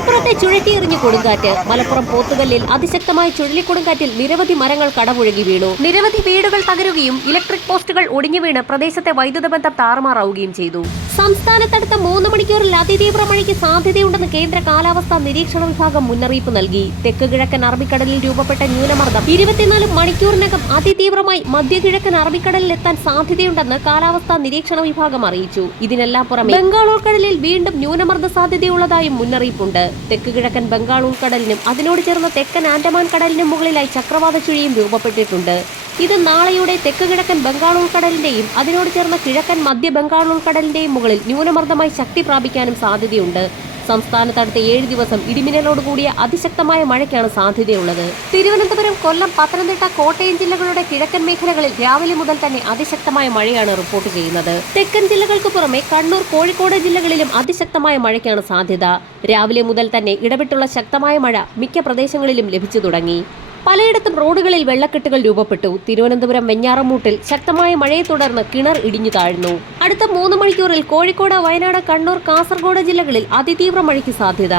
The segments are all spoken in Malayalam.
മലപ്പുറത്തെ ചുഴറ്റിയെറിഞ്ഞ കൊടുങ്കാറ്റ്. മലപ്പുറം പോത്തുകല്ലിൽ അതിശക്തമായ ചുഴലിക്കൊടുങ്കാറ്റിൽ നിരവധി മരങ്ങൾ കടപുഴകി വീണു. നിരവധി വീടുകൾ തകരുകയും ഇലക്ട്രിക് പോസ്റ്റുകൾ ഒടിഞ്ഞു വീണ് പ്രദേശത്തെ വൈദ്യുത ബന്ധം താറുമാറാവുകയും ചെയ്തു. സംസ്ഥാനത്തടുത്ത 3 മണിക്കൂറിൽ അതിതീവ്ര മഴയ്ക്ക് സാധ്യതയുണ്ടെന്ന് കേന്ദ്ര കാലാവസ്ഥാ നിരീക്ഷണ വിഭാഗം മുന്നറിയിപ്പ് നൽകി. തെക്ക് കിഴക്കൻ അറബിക്കടലിൽ രൂപപ്പെട്ട ന്യൂനമർദ്ദം 24 മണിക്കൂറിനകം അതിതീവ്രമായി മധ്യകിഴക്കൻ അറബിക്കടലിൽ എത്താൻ സാധ്യതയുണ്ടെന്ന് കാലാവസ്ഥാ നിരീക്ഷണ വിഭാഗം അറിയിച്ചു. ഇതിനെല്ലാം പുറമെ ബംഗാൾ ഉൾക്കടലിൽ വീണ്ടും ന്യൂനമർദ്ദ സാധ്യതയുള്ളതായും മുന്നറിയിപ്പുണ്ട്. തെക്ക് കിഴക്കൻ ബംഗാൾ ഉൾക്കടലിനും അതിനോട് ചേർന്ന തെക്കൻ ആൻഡമാൻ കടലിനും മുകളിലായി ചക്രവാത ചുഴിയും രൂപപ്പെട്ടിട്ടുണ്ട്. ഇത് നാളെയോടെ തെക്ക് കിഴക്കൻ ബംഗാൾ ഉൾക്കടലിന്റെയും അതിനോട് ചേർന്ന കിഴക്കൻ മധ്യ ബംഗാൾ ഉൾക്കടലിന്റെയും മുകളിൽ ന്യൂനമർദ്ദമായി ശക്തി പ്രാപിക്കാനും സാധ്യതയുണ്ട്. സംസ്ഥാനത്ത് അടുത്ത 7 ദിവസം ഇടിമിന്നലോടുകൂടിയ അതിശക്തമായ മഴയ്ക്കാണ് സാധ്യതയുള്ളത്. തിരുവനന്തപുരം, കൊല്ലം, പത്തനംതിട്ട, കോട്ടയം ജില്ലകളുടെ കിഴക്കൻ മേഖലകളിൽ രാവിലെ മുതൽ തന്നെ അതിശക്തമായ മഴയാണ് റിപ്പോർട്ട് ചെയ്യുന്നത്. തെക്കൻ ജില്ലകൾക്ക് പുറമെ കണ്ണൂർ, കോഴിക്കോട് ജില്ലകളിലും അതിശക്തമായ മഴയ്ക്കാണ് സാധ്യത. രാവിലെ മുതൽ തന്നെ ഇടവിട്ടുള്ള ശക്തമായ മഴ മിക്ക പ്രദേശങ്ങളിലും ലഭിച്ചു തുടങ്ങി. പലയിടത്തും റോഡുകളിൽ വെള്ളക്കെട്ടുകൾ രൂപപ്പെട്ടു. തിരുവനന്തപുരം വെഞ്ഞാറമൂട്ടിൽ ശക്തമായ മഴയെ തുടർന്ന് കിണർ ഇടിഞ്ഞു താഴ്ന്നു. അടുത്ത 3 മണിക്കൂറിൽ കോഴിക്കോട്, വയനാട്, കണ്ണൂർ, കാസർഗോഡ് ജില്ലകളിൽ അതിതീവ്ര മഴയ്ക്ക് സാധ്യത.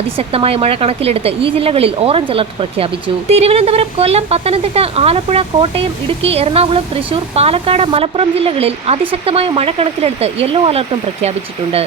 അതിശക്തമായ മഴ കണക്കിലെടുത്ത് ഈ ജില്ലകളിൽ ഓറഞ്ച് അലർട്ട് പ്രഖ്യാപിച്ചു. തിരുവനന്തപുരം, കൊല്ലം, പത്തനംതിട്ട, ആലപ്പുഴ, കോട്ടയം, ഇടുക്കി, എറണാകുളം, തൃശൂർ, പാലക്കാട്, മലപ്പുറം ജില്ലകളിൽ അതിശക്തമായ മഴ കണക്കിലെടുത്ത് യെല്ലോ അലർട്ടും പ്രഖ്യാപിച്ചിട്ടുണ്ട്.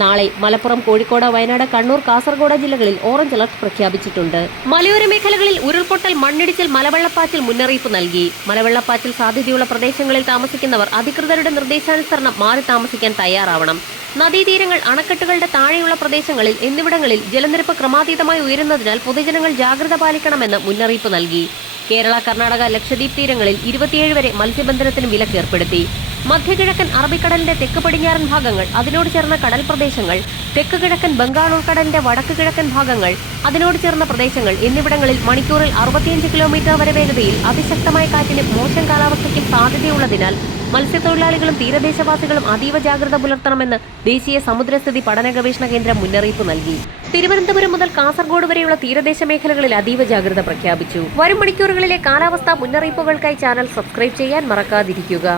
നാളെ മലപ്പുറം, കോഴിക്കോട്, വയനാട്, കണ്ണൂർ, കാസർഗോഡ് ജില്ലകളിൽ ഓറഞ്ച് അലർട്ട് പ്രഖ്യാപിച്ചിട്ടുണ്ട്. മലയോര മേഖലകളിൽ ഉരുൾപൊട്ടൽ, മണ്ണിടിച്ചിൽ, മലവെള്ളപ്പാച്ചിൽ മുന്നറിയിപ്പ് നൽകി. മലവെള്ളപ്പാച്ചിൽ സാധ്യതയുള്ള പ്രദേശങ്ങളിൽ താമസിക്കുന്നവർ അധികൃതരുടെ നിർദ്ദേശാനുസരണം മാറി താമസിക്കാൻ തയ്യാറാവണം. നദീതീരങ്ങൾ, അണക്കെട്ടുകളുടെ താഴെയുള്ള പ്രദേശങ്ങളിൽ എന്നിവിടങ്ങളിൽ ജലനിരപ്പ് ക്രമാതീതമായി ഉയരുന്നതിനാൽ പൊതുജനങ്ങൾ ജാഗ്രത പാലിക്കണമെന്ന് മുന്നറിയിപ്പ് നൽകി. കേരള, കർണാടക, ലക്ഷദ്വീപ് തീരങ്ങളിൽ 27 വരെ മത്സ്യബന്ധനത്തിന് വിലക്കേർപ്പെടുത്തി. മധ്യകിഴക്കൻ അറബിക്കടലിന്റെ തെക്ക് പടിഞ്ഞാറൻ ഭാഗങ്ങൾ, അതിനോട് ചേർന്ന കടൽ പ്രദേശങ്ങൾ, തെക്ക് കിഴക്കൻ ബംഗാൾ ഉൾക്കടലിന്റെ വടക്ക് കിഴക്കൻ ഭാഗങ്ങൾ, അതിനോട് ചേർന്ന പ്രദേശങ്ങൾ എന്നിവിടങ്ങളിൽ മണിക്കൂറിൽ 65 കിലോമീറ്റർ വരെ വേഗതയിൽ അതിശക്തമായ കാറ്റിനും മോശം കാലാവസ്ഥയ്ക്കും സാധ്യതയുള്ളതിനാൽ മത്സ്യത്തൊഴിലാളികളും തീരദേശവാസികളും അതീവ ജാഗ്രത പുലർത്തണമെന്ന് ദേശീയ സമുദ്രസ്ഥിതി പഠന ഗവേഷണ കേന്ദ്രം മുന്നറിയിപ്പ് നൽകി. തിരുവനന്തപുരം മുതൽ കാസർഗോഡ് വരെയുള്ള തീരദേശ മേഖലകളിൽ അതീവ ജാഗ്രത പ്രഖ്യാപിച്ചു. വരും മണിക്കൂറുകളിലെ കാലാവസ്ഥാ മുന്നറിയിപ്പുകൾക്കായി ചാനൽ സബ്സ്ക്രൈബ് ചെയ്യാൻ മറക്കാതിരിക്കുക.